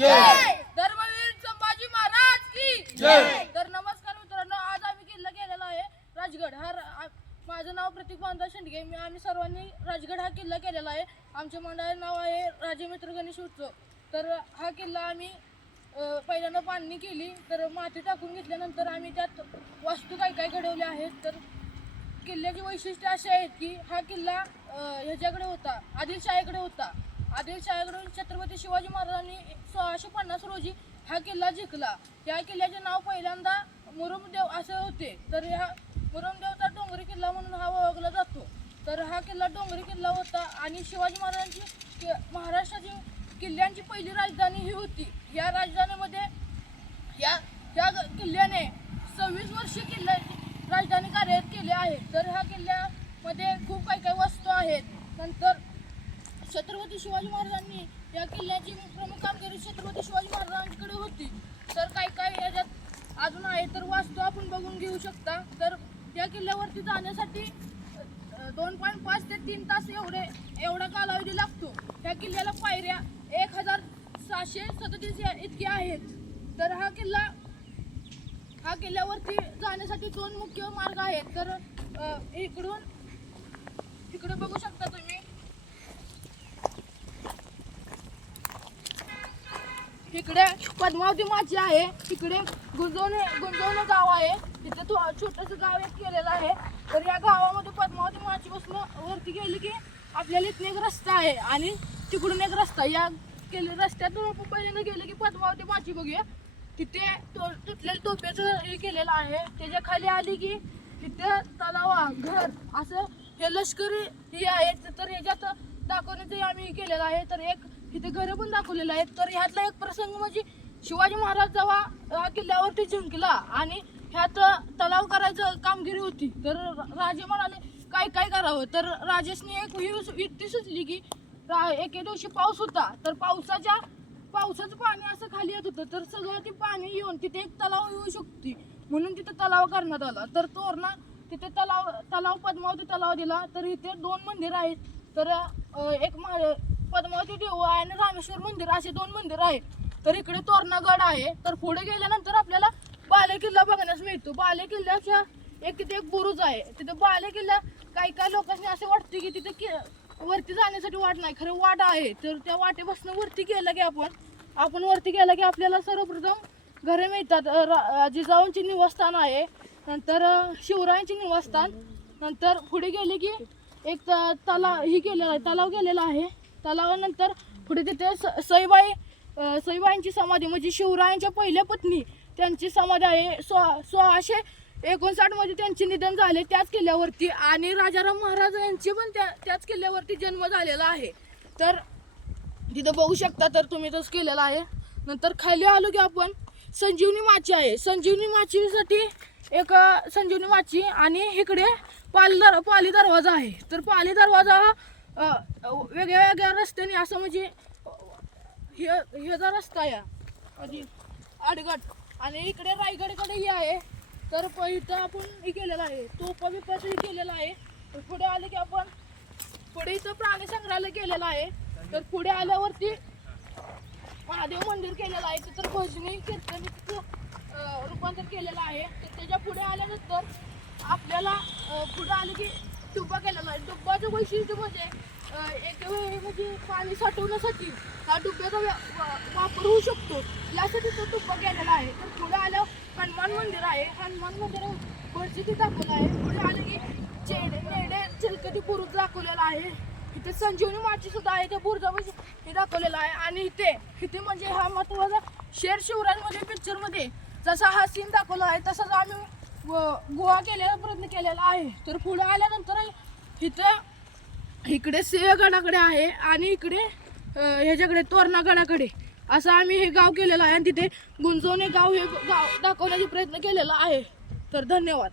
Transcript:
जय. धर्मवीर संभाजी महाराज की जय. तर नमस्कार मित्रांनो आज आम्ही किल्ला केलेला आहे. राजगड. हा र- आ- माझं नाव प्रतीक बांधा शेंडगे. मी आम्ही सर्वांनी राजगड हा किल्ला केलेला आहे. आमच्या मंडळाचे नाव आहे राजमित्र गणेश उत्सव. तर हा किल्ला आम्ही अ, पहिल्यांदा पाहणी केली. तर माती टाकून घेतल्यानंतर आम्ही त्यात वास्तू काय काय घडवल्या आहेत. तर किल्ल्याची वैशिष्ट्य अशी आहेत की हा किल्ला अ, ह्याच्याकडे होता आदिलशाहीकडे होता. आदिलशाहीकडून छत्रपती शिवाजी महाराजांनी सोळाशे पन्नास रोजी हा किल्ला जिंकला. या किल्ल्याचे नाव पहिल्यांदा मुरुमदेव असे होते. तर ह्या मुरुमदेवचा डोंगरी किल्ला म्हणून हा ओळखला जातो. तर हा किल्ला डोंगरी किल्ला होता आणि शिवाजी महाराजांची महाराष्ट्राची किल्ल्यांची पहिली राजधानी ही होती. या राजधानीमध्ये या या किल्ल्याने सव्वीस वर्ष किल्ल्या राजधानी कार्यरत केली आहे. तर ह्या किल्ल्यामध्ये खूप काही काही वस्तू आहेत. नंतर छत्रपती शिवाजी महाराजांनी या किल्ल्याची प्रमुख कामगिरी छत्रपती शिवाजी महाराजांकडे होती. तर काही काही याच्यात अजून आहे तर वास्तू आपण बघून घेऊ शकता. तर या किल्ल्यावरती जाण्यासाठी दोन पॉईंट पाच ते तीन तास एवढे एवढा कालावधी लागतो. या किल्ल्याला पायऱ्या एक हजार सहाशे सदतीस या- आहेत. तर हा किल्ला हा किल्ल्यावरती जाण्यासाठी दोन मुख्य मार्ग आहेत. तर इकडून तिकडे बघू शकता तुम्ही इकडे पद्मावती माची आहे. तिकडे गुंजवणे गुंजवणे गाव आहे. तिथे तो छोटस गाव एक केलेलं आहे. तर या गावामध्ये पद्मावती माची वरती गेली की आपल्याला इथून एक रस्ता आहे आणि तिकडून एक रस्ता. या केले रस्त्यातून आपण पहिल्यांदा गेले की पद्मावती माची बघूया. तिथे तो तुटलेलं टोप्याचं हे केलेलं आहे. त्याच्याखाली आली की तिथे तलावा घर असं हे लष्करी हे आहे. तर ह्याच्यात दाखवण्याचं आम्ही केलेलं आहे. तर एक इथे घरं पण दाखवलेलं आहे तर ह्यातला एक प्रसंग म्हणजे शिवाजी महाराज जेव्हा हा किल्ल्यावरती जिंकला आणि ह्यात तलाव करायचं कामगिरी होती तर राजे म्हणाले काय काय करावं? तर राजेशने एक ही युक्ती सुचली की रा- एके दिवशी पाऊस होता. तर पावसाच्या पावसाचं पाणी असं खाली येत होतं. तर सगळं ते पाणी येऊन तिथे एक तलाव येऊ शकते. म्हणून तिथे तलाव करण्यात आला. तर तोरणा तिथे तलाव तलाव पद्मावती तलाव दिला. तर इथे दोन मंदिर आहेत. तर अं, एक मा- पद्मावती देऊळ आहे आणि रामेश्वर मंदिर असे दोन मंदिर आहेत. तर इकडे तोरणागड आहे. तर पुढे गेल्यानंतर आपल्याला बाले किल्ला बघण्यास मिळतो. बाले किल्ल्याच्या एक तिथे एक बुरुज आहे. तिथे बाले किल्ला काही काही लोकांनी असे वाटते की तिथे वरती जाण्यासाठी वाट नाही. खरं वाट आहे. तर त्या वाटेपासून वरती गेलं की आपण आपण वरती गेलं की आपल्याला सर्वप्रथम घरे मिळतात. रा- जिजाऊंची निवासस्थान आहे. नंतर शिवरायांची निवासस्थान. नंतर पुढे गेले की एक तलाव ही गेलेला आहे तलाव गेलेला आहे. तलावानंतर पुढे तिथे स- सईबाई सईबाईंची समाधी म्हणजे शिवरायांच्या पहिल्या पत्नी त्यांची समाधी आहे. सो सोळाशे एकोणसाठमध्ये त्यांचे निधन झाले. त्याच किल्ल्यावरती आणि राजाराम महाराज यांचे पण त्या त्याच किल्ल्यावरती जन्म झालेला आहे. तर तिथं बघू शकता तर तुम्ही तसं केलेलं आहे. नंतर खाली आलो की आपण. संजीवनी माची आहे. संजीवनी माचीसाठी एक संजीवनी माची आणि इकडे पाली दर पाली दरवाजा आहे. तर पाली दरवाजा हा वेगळ्या वेगळ्या रस्त्याने असं म्हणजे हे ह्याचा रस्ता आहे म्हणजे आडगट आणि इकडे रायगडकडे हे आहे. तर प- इथं आपण हे केलेलं आहे. तो बिपाचं केलेला आहे. तर पुढे आले की आपण पुढे इथं प्राणी संग्रहालय केलेलं आहे. तर पुढे आल्यावरती महादेव मंदिर केलेलं आहे. तिथं भजनी कीर्तन रूपांतर केलेलं आहे. तर त्याच्या पुढे आल्यानंतर आपल्याला पुढं पुढे की डुब्बा केला आहे डुब्बाचं वैशिष्ट्य म्हणजे एक म्हणजे पाणी साठवण्यासाठी हा डुब्याचा व्या- वापर होऊ शकतो. यासाठी तो डुब्बा केलेला आहे. तर पुढे आलं हनुमान मंदिर आहे. हनुमान मंदिर परिस्थिती दाखवलं आहे. पुढे आलं की चेडे नेडे चिलकती बुरुज दाखवलेला आहे. इथे संजीवनी माची सुद्धा आहे. त्या बुरुजामध्ये हे दाखवलेलं आहे. आणि इथे इथे म्हणजे हा महत्त्वाचा शेर शिवरायांमध्ये पिक्चरमध्ये जसा हा सीन दाखवला आहे तसाच आम्ही व- गोवा केलेला प्रयत्न केलेला आहे. तर पुढे आल्यानंतर इथं इकडे सिंहगडाकडे आहे आणि इकडे ह्याच्याकडे तोरणागडाकडे असं आम्ही हे गाव केलेलं आहे आणि तिथे गुंजवणे गाव हे गाव दाखवण्याचा प्रयत्न केलेला आहे. तर धन्यवाद.